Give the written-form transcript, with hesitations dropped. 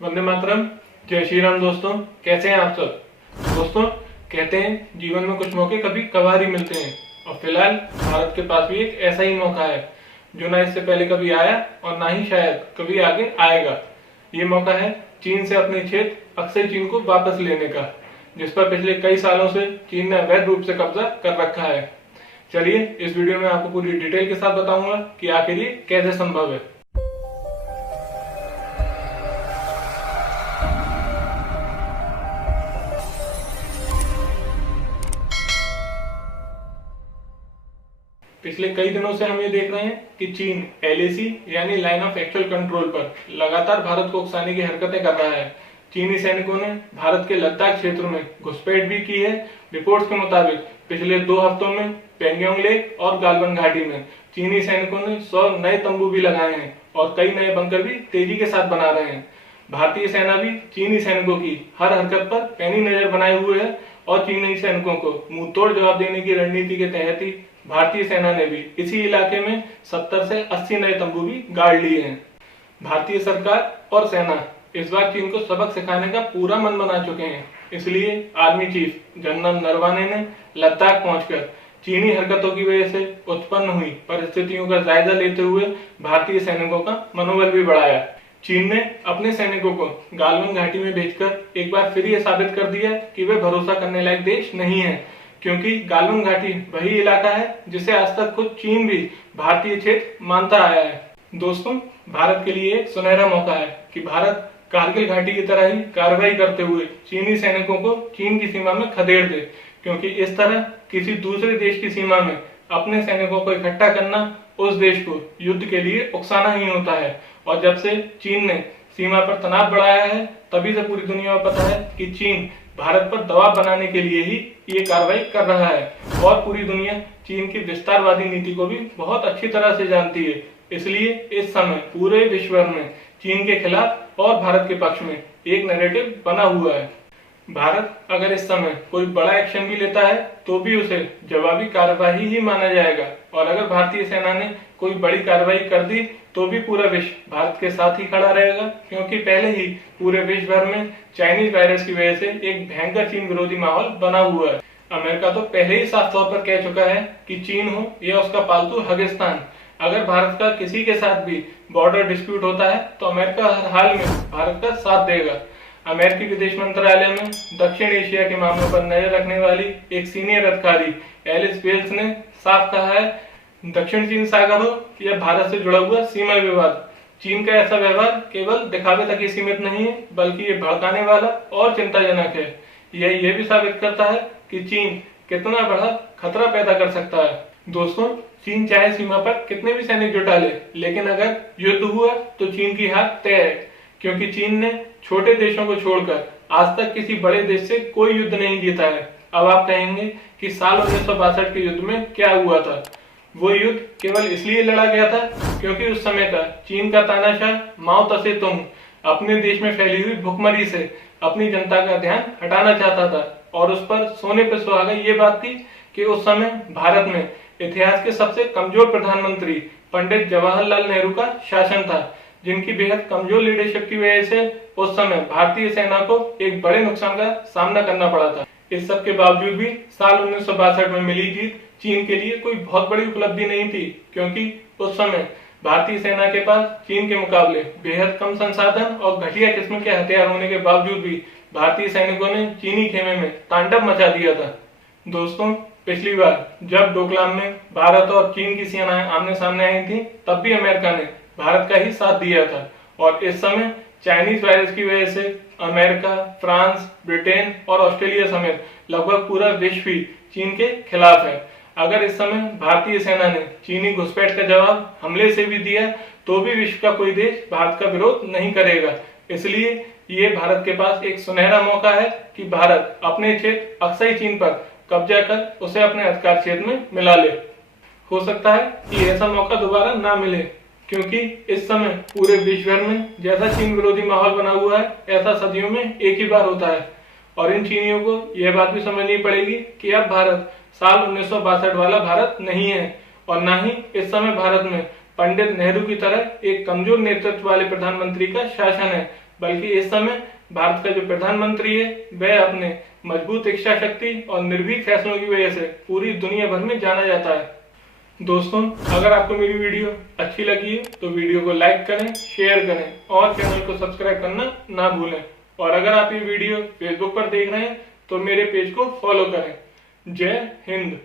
वंदे मातरम। जय श्री राम। दोस्तों, कैसे हैं आप सब। दोस्तों, कहते हैं जीवन में कुछ मौके कभी कभार ही मिलते हैं, और फिलहाल भारत के पास भी एक ऐसा ही मौका है जो ना इससे पहले कभी आया और ना ही शायद कभी आगे आएगा। ये मौका है चीन से अपने क्षेत्र अक्सई चीन को वापस लेने का, जिस पर पिछले कई सालों से चीन ने अवैध रूप से कब्जा कर रखा है। चलिए इस वीडियो में आपको पूरी डिटेल के साथ बताऊंगा कि आखिर ये कैसे संभव है। पिछले कई दिनों से हम ये देख रहे हैं कि चीन LAC यानी लाइन ऑफ एक्चुअल कंट्रोल पर लगातार भारत को उकसाने की हरकतें कर रहा है। चीनी सैनिकों ने भारत के लद्दाख क्षेत्र में घुसपैठ भी की है। रिपोर्ट्स के मुताबिक पिछले 2 हफ्तों में पेंगोंग लेक और गालवन घाटी में चीनी सैनिकों ने 100 नए तंबू भी लगाए हैं और कई नए बंकर भी तेजी के साथ बना रहे हैं। भारतीय सेना भी चीनी सैनिकों की हर हरकत पर पैनी नजर बनाए हुए है और चीनी सैनिकों को मुंह तोड़ जवाब देने की रणनीति के तहत ही भारतीय सेना ने भी इसी इलाके में 70 से 80 नए तंबू भी गाड़ लिए हैं। भारतीय सरकार और सेना इस बार चीन को सबक सिखाने का पूरा मन बना चुके हैं। इसलिए आर्मी चीफ जनरल नरवाने ने लद्दाख पहुंचकर चीनी हरकतों की वजह से उत्पन्न हुई परिस्थितियों का जायजा लेते हुए भारतीय सैनिकों का मनोबल भी बढ़ाया। चीन ने अपने सैनिकों को गालवन घाटी में भेजकर एक बार फिर यह साबित कर दिया कि वे भरोसा करने लायक देश नहीं है, क्योंकि गालवन घाटी वही इलाका है जिसे आज तक खुद चीन भी भारतीय क्षेत्र मानता आया है। दोस्तों, भारत के लिए एक सुनहरा मौका है कि भारत कारगिल घाटी की तरह ही कार्रवाई करते हुए चीनी सैनिकों को चीन की सीमा में खदेड़ दे, क्योंकि इस तरह किसी दूसरे देश की सीमा में अपने सैनिकों को इकट्ठा करना उस देश को युद्ध के लिए उकसाना ही होता है। और जब से चीन ने सीमा पर तनाव बढ़ाया है, तभी से पूरी दुनिया को पता है कि चीन भारत पर दबाव बनाने के लिए ही ये कार्रवाई कर रहा है और पूरी दुनिया चीन की विस्तारवादी नीति को भी बहुत अच्छी तरह से जानती है। इसलिए इस समय पूरे विश्व में चीन के खिलाफ और भारत के पक्ष में एक नैरेटिव बना हुआ है। भारत अगर इस समय कोई बड़ा एक्शन भी लेता है तो भी उसे जवाबी कार्रवाई ही माना जाएगा, और अगर भारतीय सेना ने कोई बड़ी कार्रवाई कर दी तो भी पूरा विश्व भारत के साथ ही खड़ा रहेगा, क्योंकि पहले ही पूरे विश्व भर में चाइनीज वायरस की वजह से एक भयंकर चीन विरोधी माहौल बना हुआ है। अमेरिका तो पहले ही साफ तौर पर कह चुका है कि चीन हो या उसका पालतू हगिस्तान, अगर भारत का किसी के साथ भी बॉर्डर डिस्प्यूट होता है तो अमेरिका हर हाल में भारत का साथ देगा। अमेरिकी विदेश मंत्रालय में दक्षिण एशिया के मामलों पर नजर रखने वाली एक सीनियर अधिकारी एलिस वेल्स ने साफ कहा है, दक्षिण चीन सागर हो या भारत से जुड़ा हुआ सीमा विवाद, चीन का ऐसा व्यवहार केवल दिखावे तक ही सीमित नहीं है, बल्कि ये भड़काने वाला और चिंताजनक है। यह भी साबित करता है कि चीन कितना बड़ा खतरा पैदा कर सकता है। दोस्तों, चीन चाहे सीमा पर कितने भी सैनिक जुटा ले, लेकिन अगर युद्ध हुआ तो चीन की हार तय है, क्योंकि चीन ने छोटे देशों को छोड़कर आज तक किसी बड़े देश से कोई युद्ध नहीं जीता है। अब आप कहेंगे कि साल 1962 के युद्ध में क्या हुआ था। वो युद्ध केवल इसलिए लड़ा गया था क्योंकि उस समय का चीन का तानाशाह माओ तसे तुंग अपने देश में फैली हुई भुखमरी से अपनी जनता का ध्यान हटाना चाहता था, और उस पर सोने पर सुहागा ये बात थी कि उस समय भारत में इतिहास के सबसे कमजोर प्रधानमंत्री पंडित जवाहरलाल नेहरू का शासन था, जिनकी बेहद कमजोर लीडरशिप की वजह से उस समय भारतीय सेना को एक बड़े नुकसान का सामना करना पड़ा था। इस सब के बावजूद भी साल 1962 में मिली जीत चीन के लिए कोई बहुत बड़ी उपलब्धि नहीं थी, क्योंकि उस समय भारतीय सेना के पास चीन के मुकाबले बेहद कम संसाधन और घटिया किस्म के हथियार होने के बावजूद भी भारतीय सैनिकों ने चीनी खेमे में तांडव मचा दिया था। दोस्तों, पिछली बार जब डोकलाम में भारत और चीन की सेनाएं आमने सामने आई थी, तब भी अमेरिका ने भारत का ही साथ दिया था, और इस समय चाइनीज वायरस की वजह से अमेरिका, फ्रांस, ब्रिटेन और ऑस्ट्रेलिया समेत लगभग पूरा विश्व ही चीन के खिलाफ है। अगर इस समय भारतीय सेना ने चीनी घुसपैठ का जवाब हमले से भी दिया तो भी विश्व का कोई देश भारत का विरोध नहीं करेगा। इसलिए ये भारत के पास एक सुनहरा मौका है कि भारत अपने क्षेत्र अक्सई चीन पर कब्जा कर उसे अपने अधिकार क्षेत्र में मिला ले। हो सकता है कि ऐसा मौका दोबारा ना मिले, क्योंकि इस समय पूरे विश्व भर में जैसा चीन विरोधी माहौल बना हुआ है, ऐसा सदियों में एक ही बार होता है। और इन चीनियों को यह बात भी समझनी पड़ेगी कि अब भारत साल 1962 वाला भारत नहीं है, और न ही इस समय भारत में पंडित नेहरू की तरह एक कमजोर नेतृत्व वाले प्रधानमंत्री का शासन है, बल्कि इस समय भारत का जो प्रधानमंत्री है वह अपने मजबूत इच्छा शक्ति और निर्भीक फैसलों की वजह से पूरी दुनिया भर में जाना जाता है। दोस्तों, अगर आपको मेरी वीडियो अच्छी लगी है तो वीडियो को लाइक करें, शेयर करें और चैनल को सब्सक्राइब करना ना भूलें। और अगर आप ये वीडियो फेसबुक पर देख रहे हैं तो मेरे पेज को फॉलो करें। जय हिंद।